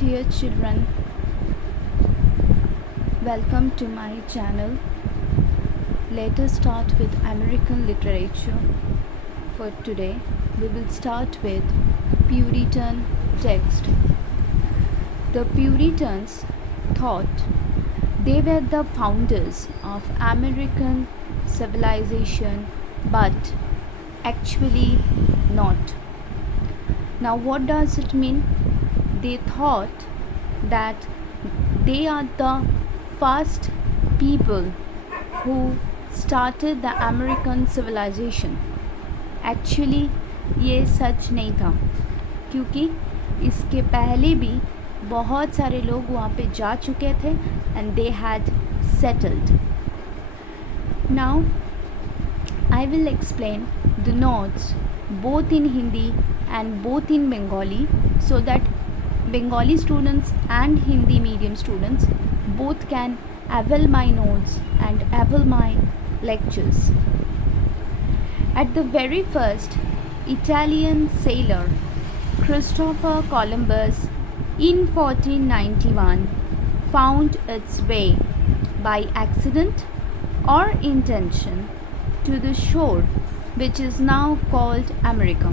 dear children, welcome to my channel. Let us start with American literature. For today, we will start with Puritan text. The Puritans thought they were the founders of American civilization, but actually not. Now, what does it mean? They thought that they are the first people who started the American civilization. Actually ये सच नहीं था, क्योंकि इसके पहले भी बहुत सारे लोग वहाँ पे जा चुके थे and they had settled. Now I will explain the notes both in Hindi and both in Bengali, so that Bengali students and Hindi medium students both can avail my notes and avail my lectures. At the very first, Italian sailor Christopher Columbus in 1491 found its way by accident or intention to the shore which is now called America.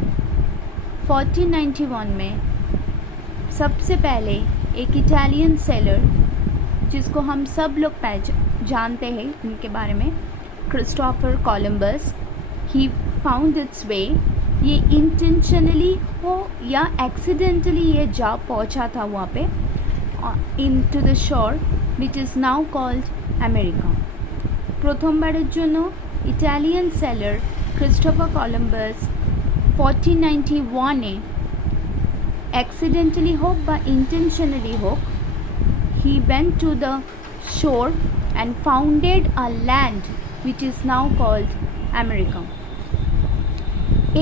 1491 में सबसे पहले एक Italian seller, जिसको हम सब लोग जानते हैं उनके बारे में, Christopher Columbus, he found its way, ये इंटेंशनली हो या एक्सीडेंटली ये जा पहुंचा था वहाँ पे इन to the shore which is now called America. प्रथमबारेर जोन्नो Italian sailor Christopher Columbus 1491 accidentally hope but intentionally hope, he went to the shore and founded a land which is now called America.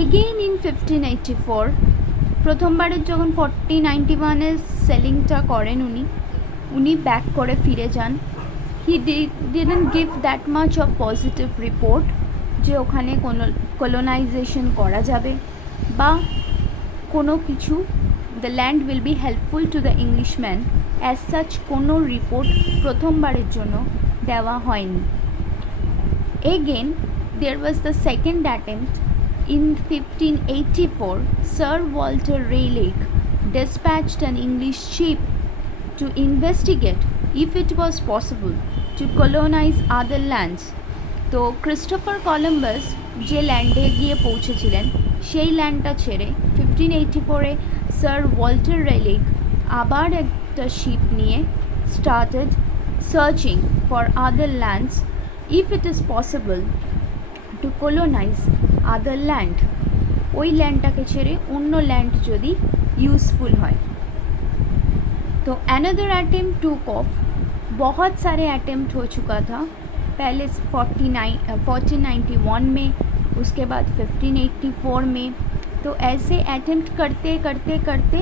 Again in 1584, প্রথমবারের যখন 1491 সেলিংটা করেন উনি back করে ফিরে যান। he didn't give that much of positive report যে ওখানে কোনো colonization করা যাবে বা কোনো কিছু the land will be helpful to the Englishmen, as such কোনো রিপোর্ট প্রথমবারের জন্য দেওয়া হয়নি। Again there was the second attempt in 1584. Sir Walter Raleigh dispatched an English ship to investigate if it was possible to colonize other lands. তো Christopher Columbus যে ল্যান্ডে গিয়ে পৌঁছেছিলেন সেই ল্যান্ডটা ছেড়ে 1584 স্যার ওয়াল্টার রেলিগ আবার একটা শিপ নিয়ে started searching for other lands if it is possible to colonise other land, ওই ল্যান্ডটাকে ছেড়ে অন্য ল্যান্ড যদি यूज़फुल হয়। तो अनदर अटेम्प्ट टूक ऑफ, बहुत सारे अटेम्प्ट हो चुका था पहले 1491 में, उसके बाद 1584 में। तो ऐसे अटेम्प्ट करते करते करते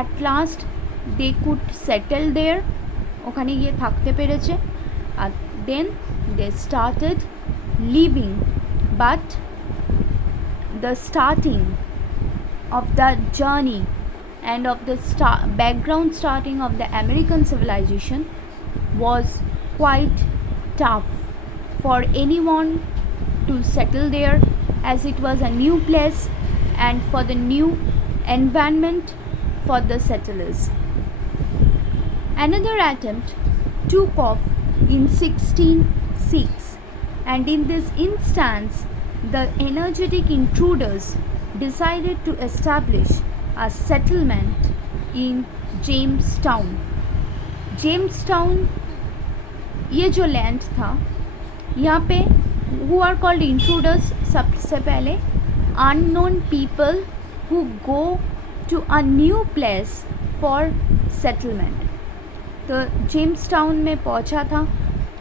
at last they could settle there, ওখানে গিয়ে থাকতে পেরেছে। আর then they started living, but the starting of the journey and of the background starting of the American civilization was quite tough for anyone to settle there, as it was a new place and for the new environment for the settlers. Another attempt took off in 1606, and in this instance the energetic intruders decided to establish a settlement in Jamestown. Jamestown ये जो land था, यहाँ पे who are called intruders, सबसे पहले unknown people who go to a new place for settlement. तो Jamestown में पहुँचा था,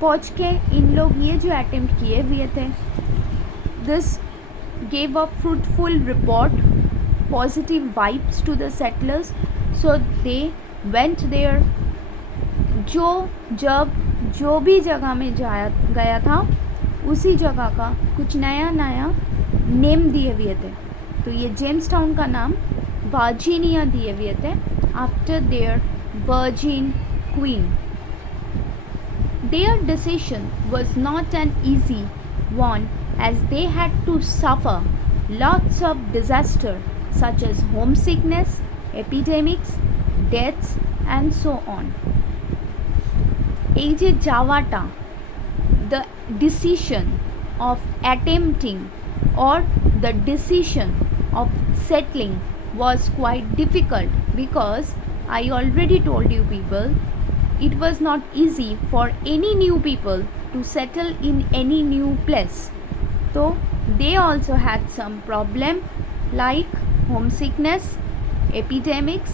पहुँच के इन लोग ये जो अटेम्प्ट किए हुए थे, this gave a fruitful report, positive vibes to the settlers, so they went there. जो भी जगह में गया था उसी जगह का कुछ नया नया नेम दिए हुए थे। तो ये जेम्सटाउन का नाम वर्जीनिया दिए हुए थे after their Virgin Queen. Their decision was not an easy one as they had to suffer lots of disaster such as homesickness, epidemics, deaths and so on. এই যে যাওয়াটা, the decision of attempting or the decision of settling was quite difficult because I already told you people it was not easy for any new people to settle in any new place. So they also had some problem like homesickness, epidemics,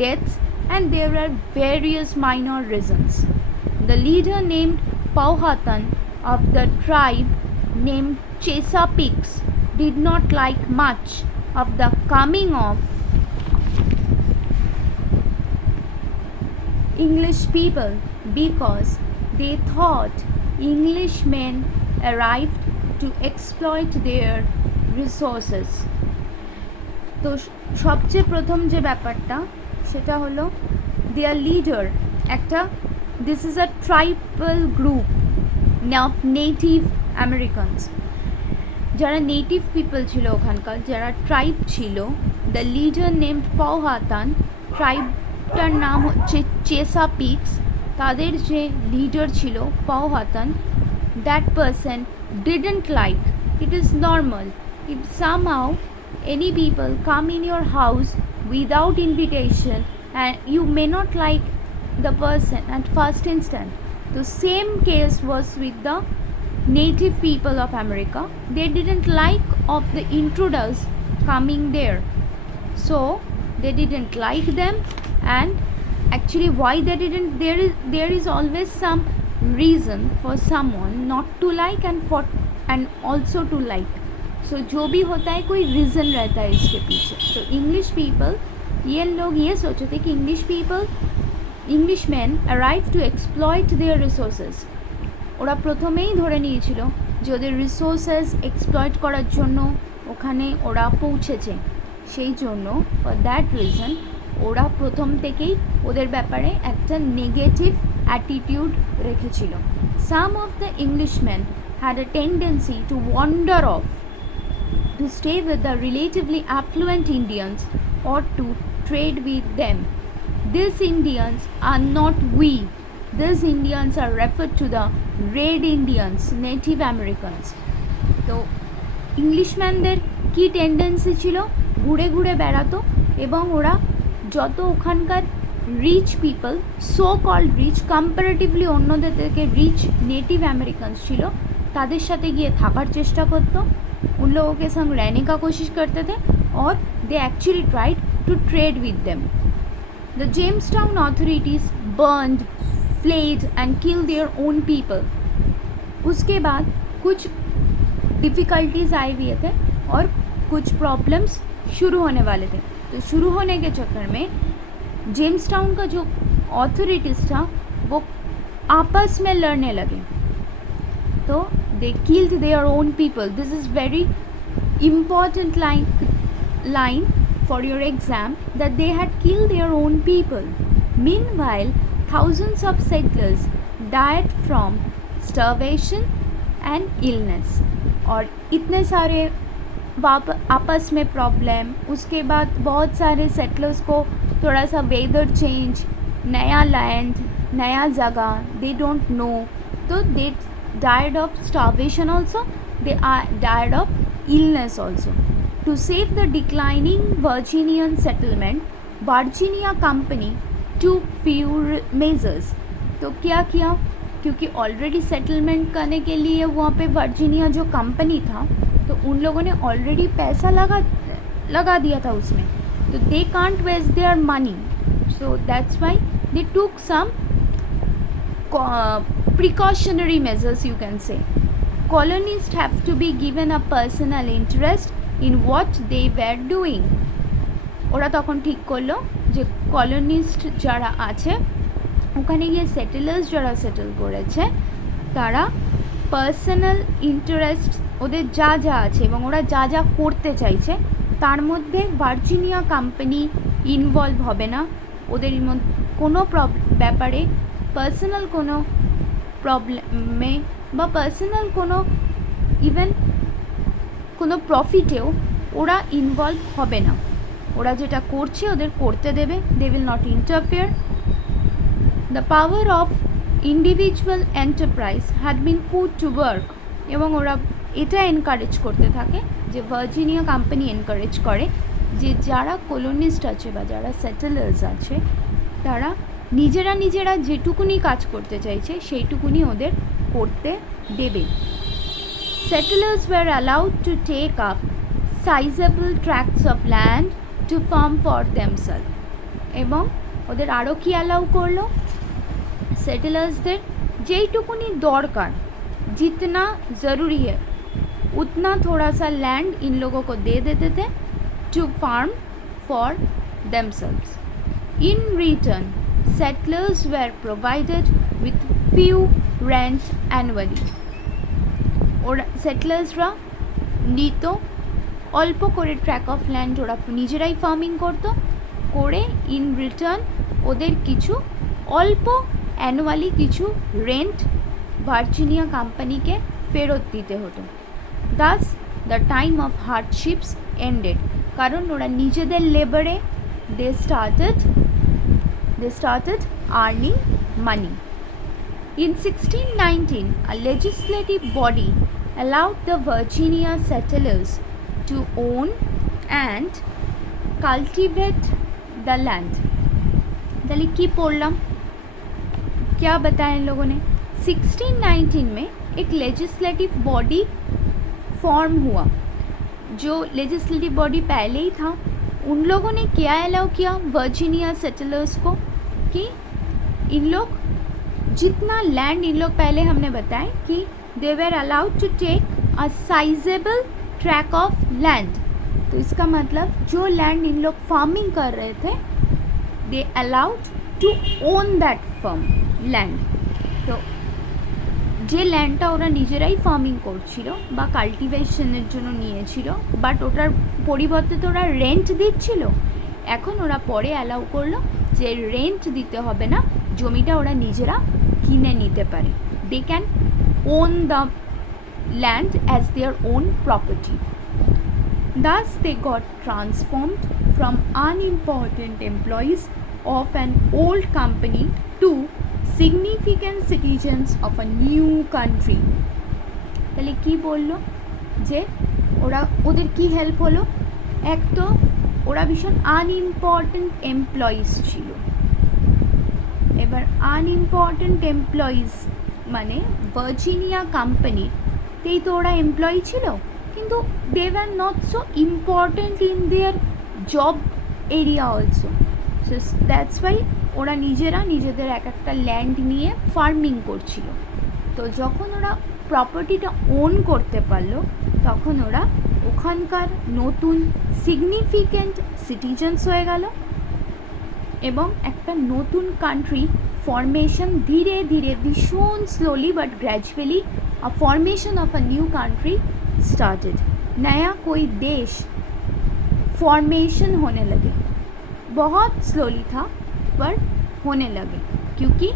deaths and there were various minor reasons. The leader named Powhatan of the tribe named Chesapeakes did not like much of the coming of English people because they thought Englishmen arrived to exploit their resources. তো সবচেয়ে প্রথম যে ব্যাপারটা সেটা হলো their leader একটা this is a tribal group of native Americans, যারা native people ছিল ওখানকার, যারা ট্রাইব ছিল, দ্য লিডার নেমড পাওহাতান, ট্রাইবটার নাম হচ্ছে চেসাপিক্স, তাদের যে লিডার ছিল Powhatan, that person didn't like, it is normal if somehow any people come in your house without invitation and you may not like the person at first instant. The same case was with the native people of America. They didn't like of the intruders coming there, so they didn't like them. And actually why they didn't, there is always some reason for someone not to like and also to like. So जो भी होता है कोई reason रहता है इसके पीछे. तो इंग्लिश पीपल, ये लोग ये सोचे थे कि Englishmen arrived to exploit their resources. ওরা প্রথমেই ধরে নিয়েছিল যে ওদের রিসোর্সেস এক্সপ্লয়েট করার জন্য ওখানে ওরা পৌঁছেছে, সেই জন্য ফর দ্যাট রিজন ওরা প্রথম থেকেই ওদের ব্যাপারে একটা নেগেটিভ অ্যাটিটিউড রেখেছিল. Some of the Englishman had a tendency to wander off to stay with the relatively affluent Indians or to trade with them. These Indians are not we. These Indians are referred to the Red Indians, Native Americans. তো ইংলিশম্যানদের কি tendency ছিল, ঘুরে ঘুরে বেড়াতো এবং ওরা যত ওখানকার rich people, so called rich, comparatively অন্যদের থেকে রিচ নেটিভ আমেরিকানস ছিল, তাদের সাথে গিয়ে থাকার চেষ্টা করতো, उन लोगों के संग रहने का कोशिश करते थे और they actually tried to trade with them. The Jamestown authorities burned, flayed and killed their own people. उसके बाद कुछ डिफ़िकल्टीज आए हुए थे और कुछ प्रॉब्लम्स शुरू होने वाले थे. तो शुरू होने के चक्कर में जेम्सटाउन का जो ऑथोरिटीज़ था वो आपस में लड़ने लगे. तो they killed their own people. This is very important line for your exam, that they had killed their own people. Meanwhile, thousands of settlers died from starvation and illness. और इतने सारे आपस में प्रॉब्लम, उसके बाद बहुत सारे सेटलर्स को थोड़ा सा वेदर चेंज, नया लैंड, नया जगह, they don't know, तो they died of starvation also, they died of illness also. To save the declining Virginian settlement, Virginia Company took few measures. तो क्या किया, क्योंकि ऑलरेडी सेटलमेंट करने के लिए वहाँ पे वर्जीनिया जो कंपनी था, तो उन लोगों ने ऑलरेडी पैसा लगा दिया था उसमें, तो they can't waste their money, so that's why they took some precautionary measures, you can say. Colonists have to be given a personal interest in what they were doing. ওরা তখন ঠিক করলো যে কলোনিস্ট যারা আছে ওখানে গিয়ে সেটেলার্স যারা সেটেল করেছে তারা পার্সোনাল ইন্টারেস্ট ওদের যা যা আছে এবং ওরা যা যা করতে চাইছে তার মধ্যে ভার্জিনিয়া কোম্পানি ইনভলভ হবে না, ওদের কোনো ব্যাপারে পার্সোনাল কোনো প্রবলেমে বা পার্সোনাল কোনো ইভেন কোনো প্রফিটেও ওরা ইনভলভ হবে না। ওরা যেটা করছে ওদের করতে দেবে, they will not interfere. The power of individual enterprise had been put to work, এবং ওরা এটা এনকারেজ করতে থাকে, যে ভার্জিনিয়া কোম্পানি এনকারেজ করে যে যারা কলোনিস্ট আছে বা যারা সেটেলার্স আছে তারা নিজেরা যেটুকুনি কাজ করতে চাইছে সেইটুকুনি ওদের করতে দেবে। Settlers were allowed to take up sizable tracts of land to farm for themselves, এবং ওদের আরও কি অ্যালাউ করলো, সেটেলার্সদের যেইটুকুনি দরকার, जितना ज़रूरी है उतना थोड़ा सा लैंड इन लोगों को दे देते थे to farm for themselves. In return, settlers were provided with few rent annually. ওরা সেটলার্সরা নিত অল্প করে ট্র্যাক অফ ল্যান্ড, ওরা নিজেরাই ফার্মিং করতো, করে ইন রিটার্ন ওদের কিছু অল্প অ্যানুয়ালি কিছু রেন্ট ভার্জিনিয়া কোম্পানিকে ফেরত দিতে হতো। Thus the time of hardships ended, কারণ ওরা নিজেদের লেবারে they started earning money. In 1619, a legislative body allowed the Virginia settlers to own and cultivate the land. चलिए की पढ़लाम, क्या बताया इन लोगों ने, 1619 में एक लेजिस्लेटिव बॉडी फॉर्म हुआ। जो लेजिस्लेटिव बॉडी पहले ही था, उन लोगों ने क्या अलाउ किया वर्जीनिया सेटलर्स को कि इन लोग जितना लैंड, इन लोग पहले हमने बताया कि they were allowed to take a sizable tract of land. तो इसका मतलब जो लैंड इन लोग फार्मिंग कर रहे थे, they allowed to own that farm land. तो যে ল্যান্ডটা ওরা নিজেরাই ফার্মিং করছিল বা কাল্টিভেশনের জন্য নিয়েছিল, বাট ওটার পরিবর্তে তো ওরা রেন্ট দিচ্ছিল, এখন ওরা পরে অ্যালাউ করলো যে রেন্ট দিতে হবে না, জমিটা ওরা নিজেরা কিনে নিতে পারে। They can own the land as their own property. Thus they got transformed from unimportant employees of an old company to significant citizens of a new country. তাহলে কি বললো যে ওদের কি হেল্প হলো, এক তো ওরা ভীষণ আনইম্পর্টেন্ট এমপ্লয়িজ ছিল। এবার আনইম্পর্টেন্ট এমপ্লয়িজ মানে ভার্জিনিয়া কোম্পানিতেই তো ওরা এমপ্লয়ি ছিল, কিন্তু they were not so important in their job area also. So that's why ওরা নিজেদের এক একটা ল্যান্ড নিয়ে ফার্মিং করছিল। তো যখন ওরা প্রপার্টিটা ওন করতে পারলো, তখন ওরা ওখানকার নতুন সিগনিফিক্যান্ট সিটিজেন্স হয়ে গেল, এবং একটা নতুন কান্ট্রি ফর্মেশন ধীরে ধীরে ভীষণ slowly but gradually a formation of a new country started. नया कोई देश फॉर्मेशन होने लगे, बहुत स्लोली था पर होने लगे, क्योंकि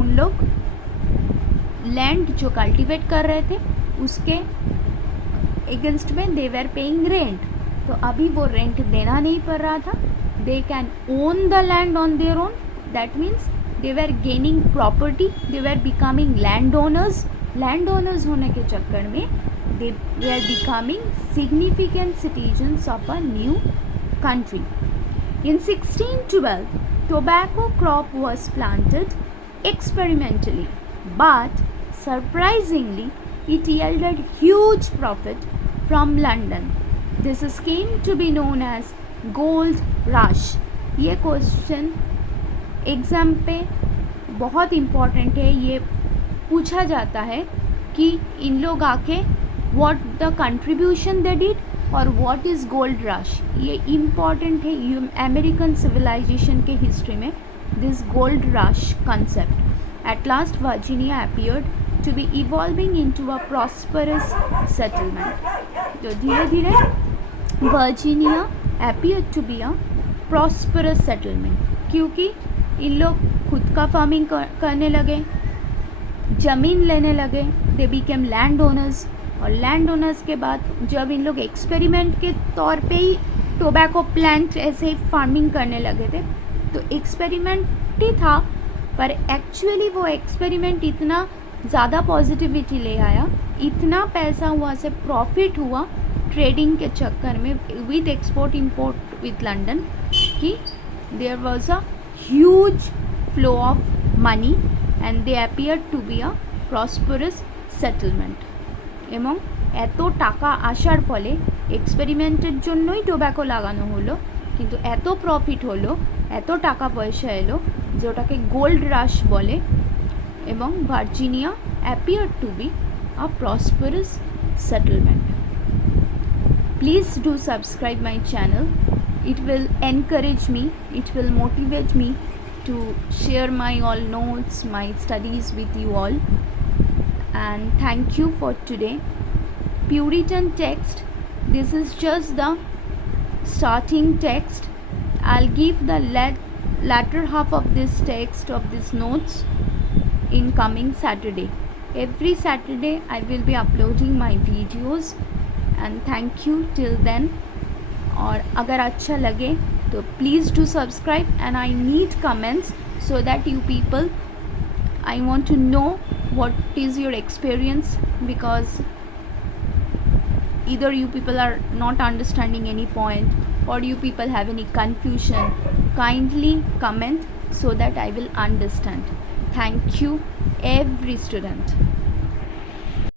उन लोग लैंड जो कल्टीवेट कर रहे थे उसके अगेंस्ट में दे वर पेइंग रेंट। तो अभी वो रेंट देना नहीं पड़ रहा था, they can own the land on their own. That means they were gaining property, they were becoming land owners होने के चक्कर में they were becoming significant citizens of a new country. In 1612, tobacco crop was planted experimentally, but surprisingly, it yielded huge profit from London. This came to be known as gold rush. ये question exam पे बहुत important है। ये पूछा जाता है कि इन लोग आके what the contribution they did और व्हाट इज़ गोल्ड रश। ये इम्पॉर्टेंट है अमेरिकन सिविलाइजेशन के हिस्ट्री में, this gold rush concept. At last Virginia appeared to be evolving into a prosperous settlement. तो धीरे धीरे Virginia appeared to be a prosperous settlement. क्योंकि इन लोग खुद का फार्मिंग करने लगे, ज़मीन लेने लगे, दे बिकेम लैंड ओनर्स। और लैंड ओनर्स के बाद जब इन लोग एक्सपेरिमेंट के तौर पे ही टोबैको प्लांट ऐसे ही फार्मिंग करने लगे थे, तो एक्सपेरिमेंट ही था, पर एक्चुअली वो एक्सपेरिमेंट इतना ज़्यादा पॉजिटिविटी ले आया, इतना पैसा वहाँ से प्रॉफिट हुआ ट्रेडिंग के चक्कर में with export import with London, कि there was a huge flow of money and they appear to be a prosperous settlement. এবং এত টাকা আসার ফলে এক্সপেরিমেন্টের জন্যই টোব্যাকো লাগানো হলো, কিন্তু এত প্রফিট হলো, এত টাকা পয়সা এলো যে ওটাকে গোল্ড রাশ বলে, এবং Virginia appear to be a prosperous settlement. Please do subscribe my channel, it will encourage me, it will motivate me to share my all notes, my studies with you all. And thank you for today. Puritan text, this is just the starting text. I'll give the latter half of this text of these notes in coming Saturday. Every Saturday I will be uploading my videos, and thank you till then. और अगर अच्छा लगे तो please do subscribe, and I need comments so that you people, I want to know what is your experience, because either you people are not understanding any point or you people have any confusion. Kindly comment so that I will understand. Thank you every student.